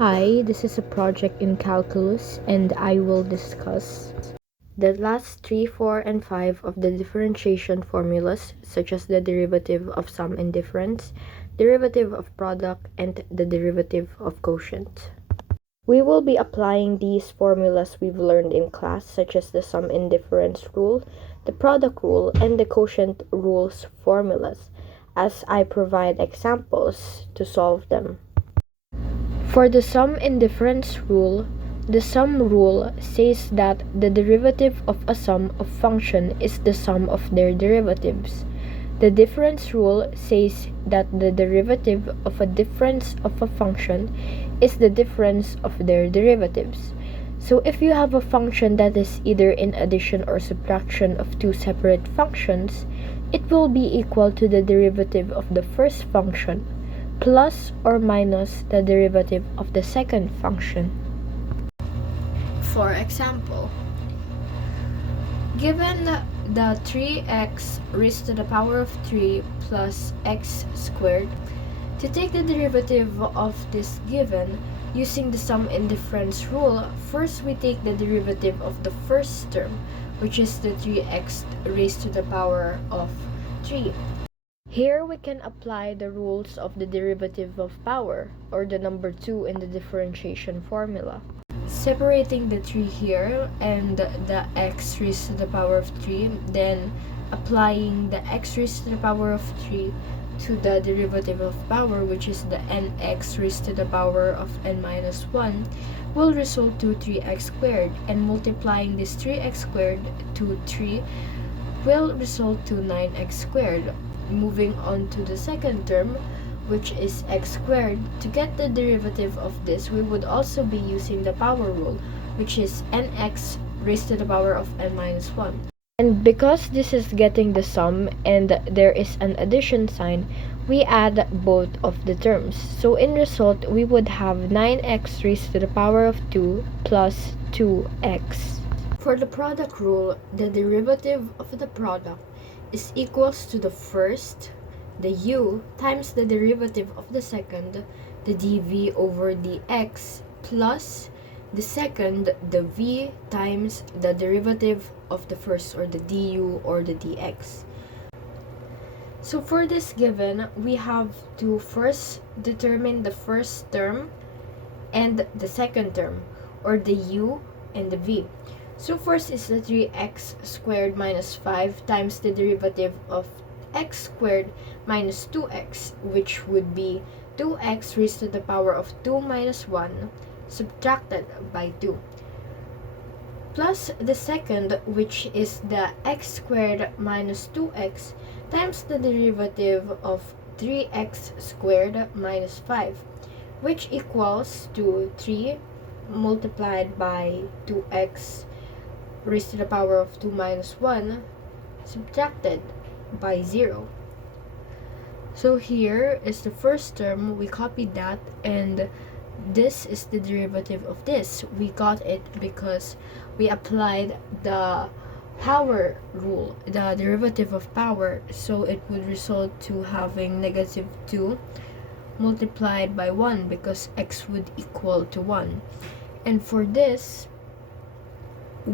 Hi, this is a project in calculus and I will discuss the last 3, 4, and 5 of the differentiation formulas such as the derivative of sum and difference, derivative of product, and the derivative of quotient. We will be applying these formulas we've learned in class such as the sum and difference rule, the product rule, and the quotient rules formulas as I provide examples to solve them. For the sum and difference rule, the sum rule says that the derivative of a sum of function is the sum of their derivatives. The difference rule says that the derivative of a difference of a function is the difference of their derivatives. So if you have a function that is either in addition or subtraction of two separate functions, it will be equal to the derivative of the first function plus or minus the derivative of the second function. For example, given the 3x raised to the power of 3 plus x squared, to take the derivative of this given using the sum and difference rule, first we take the derivative of the first term, which is the 3x raised to the power of 3. Here we can apply the rules of the derivative of power, or the number 2 in the differentiation formula. Separating the 3 here and the x raised to the power of 3, then applying the x raised to the power of 3 to the derivative of power, which is the nx raised to the power of n minus 1, will result to 3x squared, and multiplying this 3x squared to 3 will result to 9x squared. Moving on to the second term, which is x squared, to get the derivative of this, we would also be using the power rule, which is nx raised to the power of n minus 1. And because this is getting the sum and there is an addition sign, we add both of the terms. So in result, we would have 9x raised to the power of 2 plus 2x. For the product rule, the derivative of the product is equals to the first, the u, times the derivative of the second, the dv over dx, plus the second, the v, times the derivative of the first, or the du or the dx. So for this given, we have to first determine the first term and the second term, or the u and the v. So first is the 3x squared minus 5 times the derivative of x squared minus 2x, which would be 2x raised to the power of 2 minus 1 subtracted by 2. Plus the second, which is the x squared minus 2x times the derivative of 3x squared minus 5, which equals to 3 multiplied by 2x raised to the power of 2 minus 1 subtracted by 0. So here is the first term, we copied that, and this is the derivative of this. We got it because we applied the power rule, the derivative of power, so it would result to having negative 2 multiplied by 1 because x would equal to 1. And for this,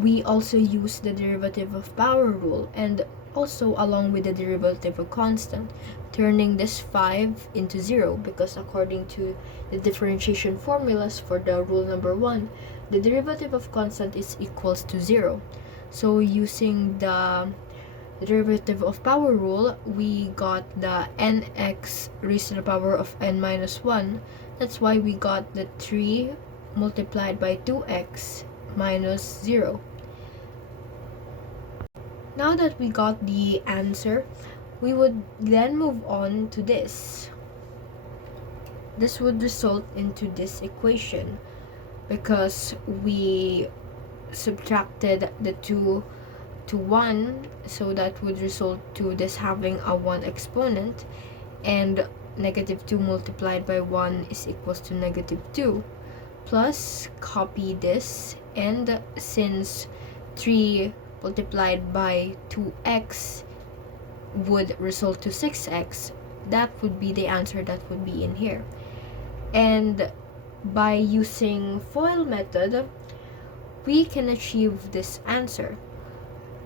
we also use the derivative of power rule, and also along with the derivative of constant, turning this 5 into 0, because according to the differentiation formulas for the rule number 1, the derivative of constant is equals to 0. So using the derivative of power rule, we got the nx raised to the power of n minus 1. That's why we got the 3 multiplied by 2x minus 0. Now that we got the answer, we would then move on to this. This would result into this equation because we subtracted the 2 to 1, so that would result to this having a 1 exponent, and negative 2 multiplied by 1 is equals to negative 2. Plus, copy this, and since 3 multiplied by 2x would result to 6x, that would be the answer that would be in here. And by using FOIL method, we can achieve this answer.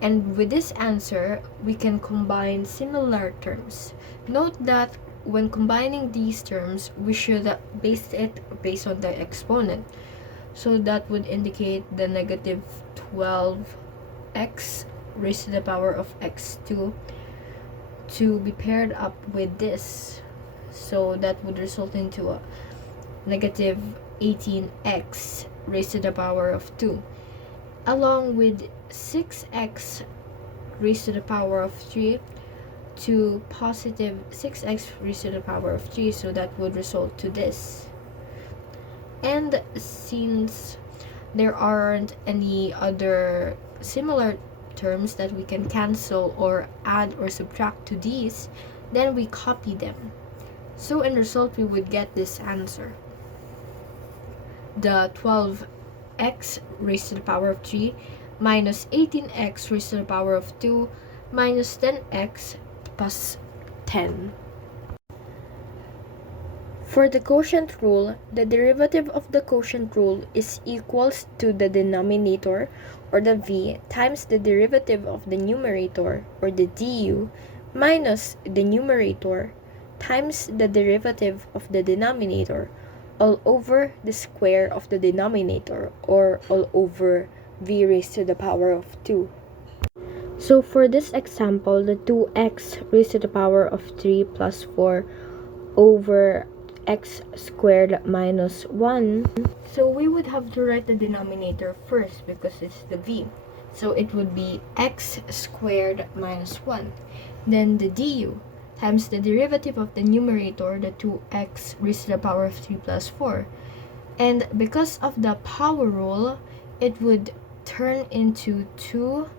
And with this answer, we can combine similar terms. Note that when combining these terms, we should base it based on the exponent. So that would indicate the negative 12x raised to the power of x2 to be paired up with this. So that would result into a negative 18x raised to the power of 2, along with 6x raised to the power of 3 to positive 6x raised to the power of 3, so that would result to this. And since there aren't any other similar terms that we can cancel or add or subtract to these, then we copy them. So in result, we would get this answer. The 12x raised to the power of 3 minus 18x raised to the power of 2 minus 10x plus 10. For the quotient rule, the derivative of the quotient rule is equals to the denominator, or the v, times the derivative of the numerator, or the du, minus the numerator times the derivative of the denominator, all over the square of the denominator, or all over v raised to the power of 2. So for this example, the 2x raised to the power of 3 plus 4 over x squared minus 1. So we would have to write the denominator first because it's the v. So it would be x squared minus 1. Then the du times the derivative of the numerator, the 2x raised to the power of 3 plus 4. And because of the power rule, it would turn into 2,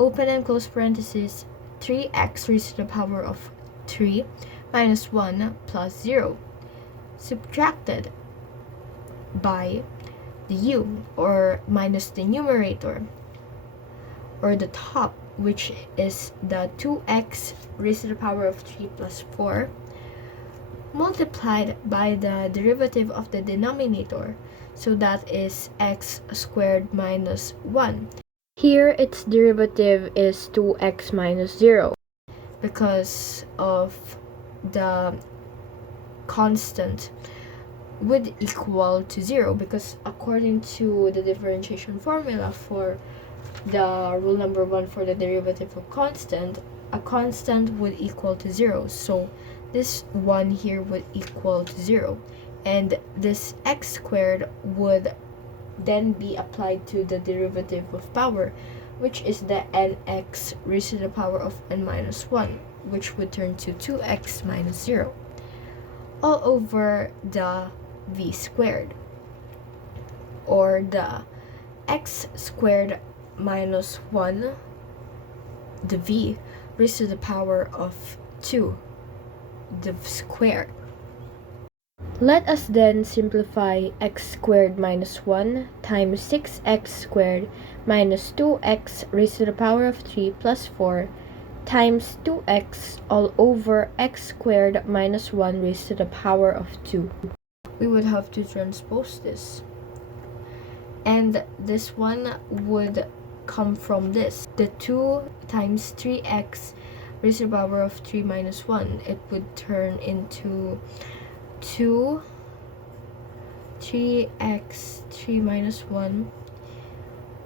open and close parenthesis, 3x raised to the power of 3 minus 1 plus 0, subtracted by the u, or minus the numerator, or the top, which is the 2x raised to the power of 3 plus 4, multiplied by the derivative of the denominator, so that is x squared minus 1. Here its derivative is 2x minus 0 because of the constant would equal to 0, because according to the differentiation formula for the rule number 1 for the derivative of constant, a constant would equal to 0. So this one here would equal to 0, and this x squared would then be applied to the derivative of power, which is the nx raised to the power of n minus 1, which would turn to 2x minus 0, all over the v squared, or the x squared minus 1, the v raised to the power of 2, the square. Let us then simplify x squared minus 1 times 6x squared minus 2x raised to the power of 3 plus 4 times 2x all over x squared minus 1 raised to the power of 2. We would have to transpose this. And this one would come from this. The 2 times 3x raised to the power of 3 minus 1. It would turn into 2, 3x, 3 minus 1.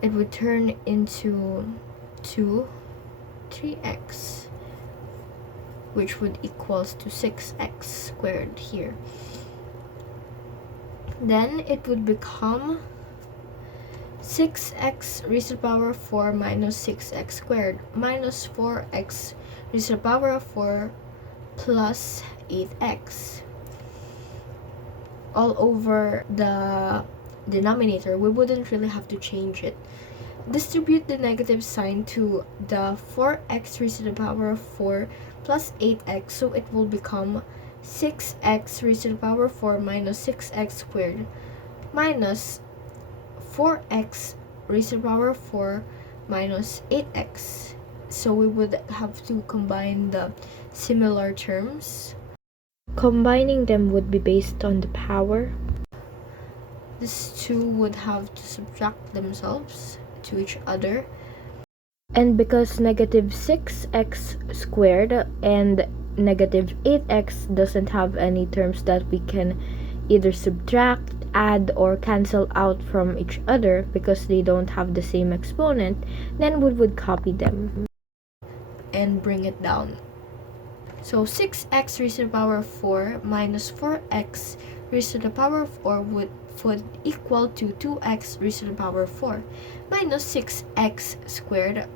It would turn into 2, 3x, which would equals to 6x squared here. Then it would become 6x raised to the power of 4 minus 6x squared minus 4x raised to the power of 4 plus 8x, all over the denominator. We wouldn't really have to change it. Distribute the negative sign to the 4x raised to the power of 4 plus 8x, so it will become 6x raised to the power of 4 minus 6x squared minus 4x raised to the power of 4 minus 8x. So we would have to combine the similar terms. Combining them would be based on the power. these two would have to subtract themselves to each other. And because negative 6x squared and negative 8x doesn't have any terms that we can either subtract, add, or cancel out from each other because they don't have the same exponent, then we would copy them and bring it down. So 6x raised to the power of 4 minus 4x raised to the power of 4 would equal to 2x raised to the power of 4 minus 6x squared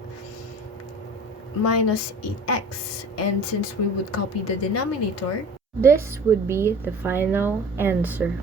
minus 8x. And since we would copy the denominator, this would be the final answer.